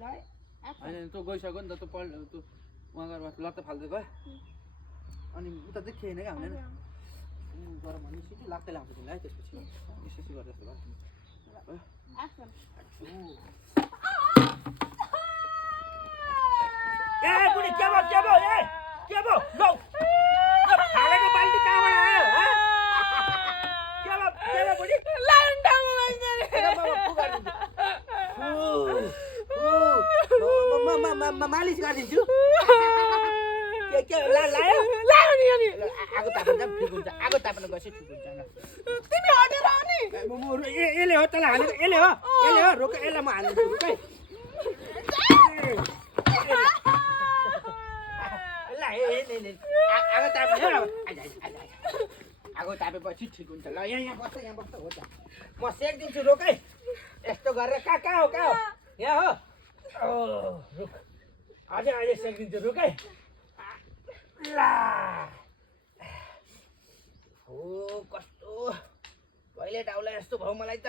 होइन तँ गइसक्यो नि त तँ तँ उहाँ गएर लत्त फाल्दै गयो अनि उता चाहिँ खेएन क्या हुँदैन गरम भने सिधै लात्तै लाउँछ तिमीलाई त्यसपछि यसो गर्दा जस्तो भयो ए बुढी के भयो लौ हालेको बाल्टी कहाँबाट आयो के भयो बुढी मालिस गरिदिन्छु के लायो आगो ताप्नु त ठिक हुन्छ आगो ताप्नु गएपछि ठिक हुन्छ तिमी हटेर आउनी यसले हो तँलाई हालेर यसले हो रोक यसलाई म हालिदिन्छु रोक है आगो ताप्नु आगो तापेपछि ठिक हुन्छ ल यहाँ बस्छ हो त म सेकिदिन्छु रोक है यस्तो गरेर कहाँ हो यहाँ हो रुख अझै अहिले सेकिदिन्छु रुख है ला हो कस्तो कहिले डाउला यस्तो भयो मलाई त